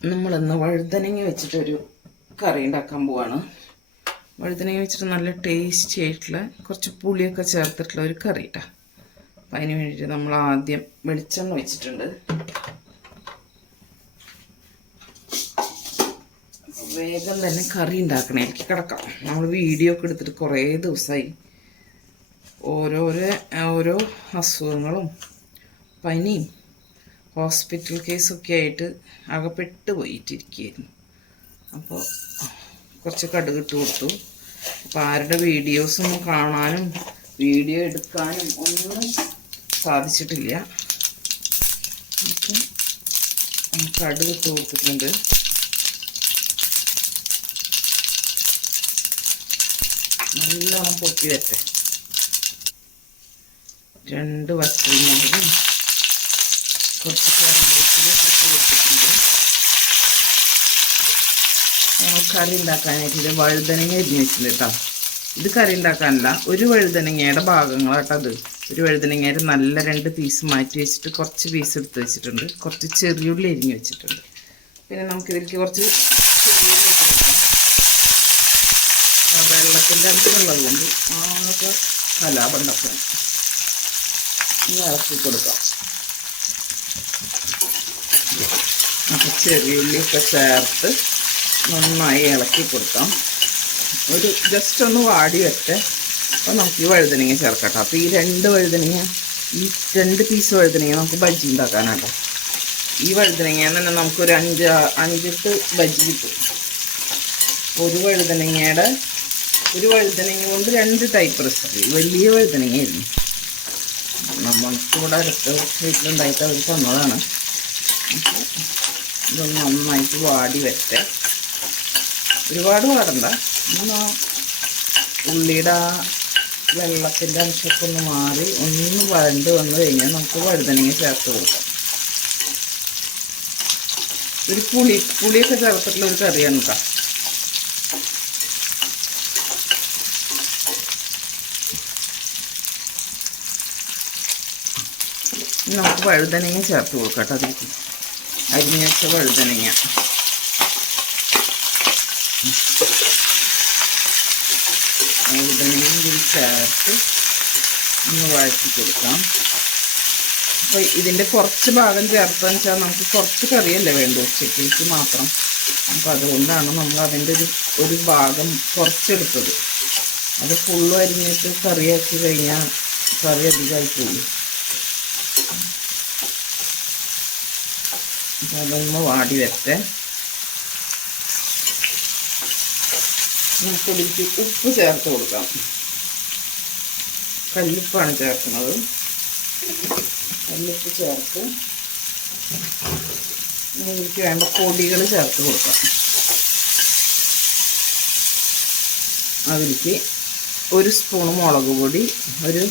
നമ്മളിന്ന് വഴുതനങ്ങ വെച്ചിട്ടൊരു കറി ഉണ്ടാക്കാൻ പോവാണ്. വഴുതനങ്ങ വെച്ചിട്ട് നല്ല ടേസ്റ്റി ആയിട്ടുള്ള കുറച്ച് പുളിയൊക്കെ ചേർത്തിട്ടുള്ള ഒരു കറി ഇട്ടാ അപ്പം അതിന് വേണ്ടിയിട്ട് നമ്മൾ ആദ്യം വെളിച്ചെണ്ണ വെച്ചിട്ടുണ്ട്. വേഗം തന്നെ കറി ഉണ്ടാക്കണേ. എനിക്ക് കിടക്കാം. നമ്മൾ വീഡിയോ ഒക്കെ എടുത്തിട്ട് കുറേ ദിവസമായി ഓരോരോ ഓരോ അസുഖങ്ങളും പനിയും ഹോസ്പിറ്റൽ കേസൊക്കെ ആയിട്ട് അകപ്പെട്ട് പോയിട്ടിരിക്കുകയായിരുന്നു. അപ്പോൾ കുറച്ച് കടുകിട്ട് കൊടുത്തു. അപ്പോൾ ആരുടെ വീഡിയോസൊന്നും കാണാനും വീഡിയോ എടുക്കാനും ഒന്നും സാധിച്ചിട്ടില്ല. അപ്പം കടുകിട്ട് കൊടുത്തിട്ടുണ്ട്. നല്ലോണം പൊട്ടി വരട്ടെ. രണ്ട് വറ്റൽമുളകും കുറച്ച് കറിവേപ്പിലൊക്കെ ഇട്ട് കൊടുത്തിട്ടുണ്ട് കറി ഉണ്ടാക്കാനായിട്ട് ഇത് വഴുതനങ്ങ അരിഞ്ഞ് വെച്ചിട്ടുണ്ട് കേട്ടോ. ഇത് കറി ഉണ്ടാക്കാനല്ല ഒരു വഴുതനങ്ങയുടെ ഭാഗങ്ങളാട്ടോ അത് ഒരു വഴുതനങ്ങയുടെ നല്ല രണ്ട് പീസ് മാറ്റി വെച്ചിട്ട് കുറച്ച് പീസ് എടുത്ത് വെച്ചിട്ടുണ്ട്. കുറച്ച് ചെറിയുള്ളി അരിഞ്ഞ് വെച്ചിട്ടുണ്ട്. പിന്നെ നമുക്കിതിലേക്ക് കുറച്ച്. ആ വെള്ളത്തിന്റെ അടുത്തുള്ളത് കൊണ്ട് ആന്നൊക്കെ കലാപം ഉണ്ടാക്കണം ഇറക്കി കൊടുക്കാം. ചെറിയുള്ളിയൊക്കെ ചേർത്ത് നന്നായി ഇളക്കി കൊടുക്കാം. ഒരു ജസ്റ്റ് ഒന്ന് വാടി വെച്ച് അപ്പോൾ നമുക്ക് ഈ വഴുതനങ്ങ ചേർക്കട്ടോ. അപ്പോൾ ഈ രണ്ട് വഴുതനങ്ങ ഈ രണ്ട് പീസ് വഴുതനങ്ങ നമുക്ക് ബജ്ജി ഉണ്ടാക്കാനാട്ടോ. ഈ വഴുതനങ്ങ തന്നെ നമുക്കൊരു അഞ്ച് അഞ്ചിട്ട് ബജ്ജി കിട്ടും. ഒരു വഴുതനങ്ങയുടെ ഒരു വഴുതനങ്ങ കൊണ്ട് രണ്ട് ടൈപ്പ് റെസിപ്പി വലിയ വഴുതനങ്ങയായിരുന്നു നമ്മൾക്ക് ഇവിടെ അടുത്ത് വീട്ടിലുണ്ടായിട്ട് അവർ തന്നതാണ്. അപ്പോൾ ഇതൊന്ന് നന്നായിട്ട് വാടി വരട്ടെ. ഒരുപാട് വാടണ്ട. ഒന്ന് ഉള്ളിയുടെ ആ വെള്ളത്തിന്റെ അംശമൊക്കെ ഒന്ന് മാറി ഒന്ന് വരണ്ട് വന്നു കഴിഞ്ഞാൽ നമുക്ക് വഴുതനങ്ങ ചേർത്ത് കൊടുക്കാം. ഒരു പുളി പുളിയൊക്കെ ചേർത്തിട്ടുള്ള ഒരു കറിയാണ് കേട്ടോ. നമുക്ക് വഴുതനങ്ങ ചേർത്ത് കൊടുക്കട്ടോ കേട്ടോ അതിലേക്ക്. അരിഞ്ഞ വഴുതനങ്ങ. വഴുതനങ്ങയും കൂടി ചേർത്ത് ഒന്ന് വഴറ്റി കൊടുക്കാം. അപ്പോൾ ഇതിന്റെ കുറച്ച് ഭാഗം ചേർത്തതെന്ന് വെച്ചാൽ നമുക്ക് കുറച്ച് കറിയല്ലേ വേണ്ടു? ഉച്ചക്കേക്ക് മാത്രം. അപ്പോൾ അതുകൊണ്ടാണ് നമ്മൾ അതിന്റെ ഒരു ഒരു ഭാഗം കുറച്ചെടുത്തത്. അത് ഫുള്ള് അരിഞ്ഞിട്ട് കറിയാക്കി കഴിഞ്ഞാൽ കറി അധികമായി പോകും അതൊന്ന് വാടി വരട്ടെ. നമുക്കിതിലേക്ക് ഉപ്പ് ചേർത്ത് കൊടുക്കാം. കല്ലുപ്പാണ് ചേർക്കുന്നത്. കല്ലുപ്പ് ചേർത്ത് ഇതിലേക്ക് വേണ്ട പൊടികൾ ചേർത്ത് കൊടുക്കാം. അതിലേക്ക് ഒരു സ്പൂൺ മുളക് പൊടി ഒരു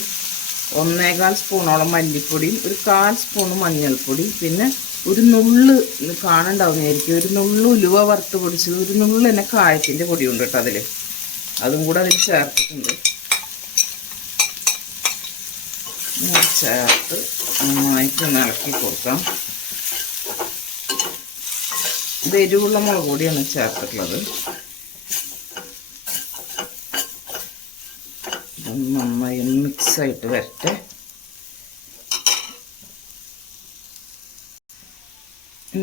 ഒന്നേകാൽ സ്പൂണോളം മല്ലിപ്പൊടിയും ഒരു കാൽ സ്പൂൺ മഞ്ഞൾപ്പൊടി പിന്നെ ഒരു നുള്ള് കാണണ്ടാവുന്നതായിരിക്കും. ഒരു നുള്ള് ഉലുവ വറുത്ത് പൊടിച്ചത് ഒരു നുള്ള് തന്നെ കായത്തിന്റെ പൊടിയുണ്ട് കേട്ടോ അതിൽ അതും കൂടെ അതിൽ ചേർത്തിട്ടുണ്ട്. ചേർത്ത് നന്നായിട്ട് ഇളക്കി കൊടുക്കാം. ഇത് എരിവുള്ള മുളക് പൊടിയാണ് ചേർത്തിട്ടുള്ളത്. നന്നായി ഒന്ന് മിക്സായിട്ട് വരട്ടെ.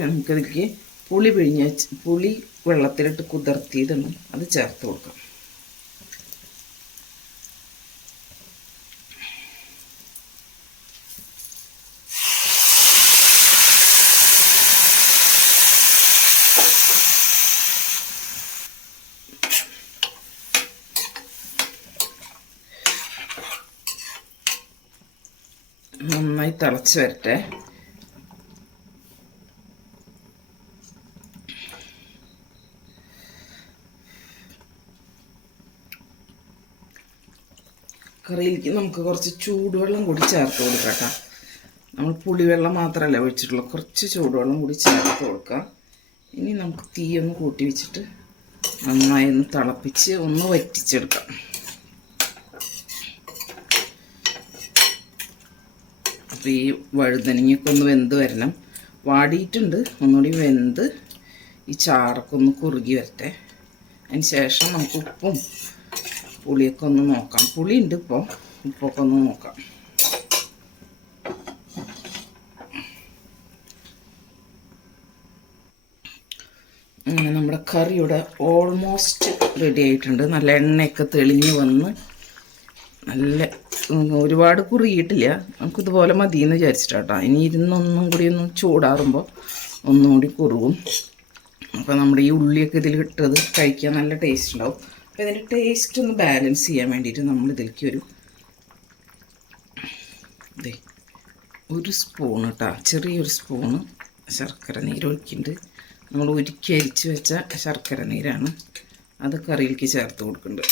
നമുക്കതിലേക്ക് പുളി പിഴിഞ്ഞ പുളി വെള്ളത്തിലിട്ട് കുതിർത്തിയതാണ് അത് ചേർത്ത് കൊടുക്കാം. നന്നായി തിളച്ച് വരട്ടെ. കറിയിലേക്ക് നമുക്ക് കുറച്ച് ചൂടുവെള്ളം കൂടി ചേർത്ത് കൊടുക്കാം നമ്മൾ പുളിവെള്ളം മാത്രമല്ല ഒഴിച്ചിട്ടുള്ളൂ. കുറച്ച് ചൂടുവെള്ളം കൂടി ചേർത്ത് കൊടുക്കാം. ഇനി നമുക്ക് തീയൊന്ന് കൂട്ടി വെച്ചിട്ട് നന്നായി ഒന്ന് തിളപ്പിച്ച് ഒന്ന് വറ്റിച്ചെടുക്കാം. അപ്പോൾ ഈ വഴുതനങ്ങയൊക്കെ ഒന്ന് വെന്ത് വരണം. വാടിയിട്ടുണ്ട്. ഒന്നുകൂടി വെന്ത് ഈ ചാറൊക്കെ ഒന്ന് കുറുകി വരട്ടെ. അതിന് ശേഷം നമുക്ക് ഉപ്പും പുളിയൊക്കെ ഒന്ന് നോക്കാം. പുളി ഉണ്ട് ഇപ്പോൾ ഉപ്പൊക്കെ ഒന്ന് നോക്കാം. നമ്മുടെ കറിയുടെ ഓൾമോസ്റ്റ് റെഡി ആയിട്ടുണ്ട്. നല്ല എണ്ണയൊക്കെ തെളിഞ്ഞ് വന്ന് നല്ല ഒരുപാട് കുറുകിയിട്ടില്ല. നമുക്കിതുപോലെ മതി എന്ന് വിചാരിച്ചിട്ടാട്ടോ. ഇനി ഇരുന്നൊന്നും കൂടി ഒന്ന് ചൂടാറുമ്പോൾ ഒന്നും കൂടി കുറുകും. അപ്പോൾ നമ്മുടെ ഈ ഉള്ളിയൊക്കെ ഇതിൽ ഇട്ടത് കഴിക്കാൻ നല്ല ടേസ്റ്റ് ഉണ്ടാവും. അപ്പോൾ ഇതിന്റെ ടേസ്റ്റ് ഒന്ന് ബാലൻസ് ചെയ്യാൻ വേണ്ടിയിട്ട് നമ്മൾ ഇതിലേക്ക് ഒരു ഇതേ ഒരു സ്പൂൺ കേട്ടോ ചെറിയൊരു സ്പൂണ് ശർക്കര നീര് ഒഴിക്കുന്നുണ്ട് നമ്മൾ ഉരുക്കി അരിച്ച് വെച്ച ശർക്കര നീരാണ്. അത് കറിയിലേക്ക് ചേർത്ത് കൊടുക്കുന്നുണ്ട്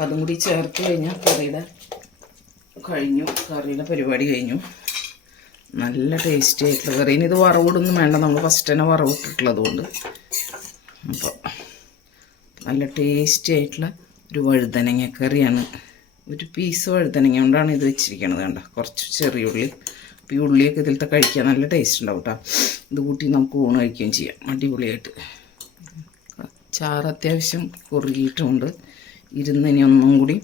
അപ്പം അതും കൂടി ചേർത്ത് കഴിഞ്ഞാൽ കറിയുടെ കഴിഞ്ഞു. കറിയുടെ പരിപാടി കഴിഞ്ഞു. നല്ല ടേസ്റ്റി ആയിട്ടുള്ള കറി. ഇനി ഇത് വറവിടൊന്നും വേണ്ട. നമ്മൾ ഫസ്റ്റ് തന്നെ വറവിട്ടിട്ടുള്ളത് കൊണ്ട്. അപ്പോൾ നല്ല ടേസ്റ്റി ആയിട്ടുള്ള ഒരു വഴുതനങ്ങ കറിയാണ്. ഒരു പീസ് വഴുതനങ്ങ കൊണ്ടാണ് ഇത് വെച്ചിരിക്കുന്നത് കണ്ട? കുറച്ച് ചെറിയ ഉള്ളി. അപ്പോൾ ഈ ഉള്ളിയൊക്കെ ഇതിലത്തെ കഴിക്കാൻ നല്ല ടേസ്റ്റ് ഉണ്ടാവും കേട്ടോ ഇത് കൂട്ടി നമുക്ക് ഊണ് കഴിക്കുകയും ചെയ്യാം. അടിപൊളിയായിട്ട്. ചാറ് അത്യാവശ്യം കുറുകിയിട്ടുമുണ്ട് ഇരുന്ന് ഇനി ഒന്നും കൂടി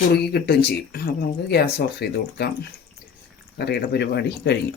കുറുകി കിട്ടുകയും ചെയ്യും. അപ്പോൾ നമുക്ക് ഗ്യാസ് ഓഫ് ചെയ്ത് കൊടുക്കാം. കറിയുടെ പരിപാടി കഴിഞ്ഞു.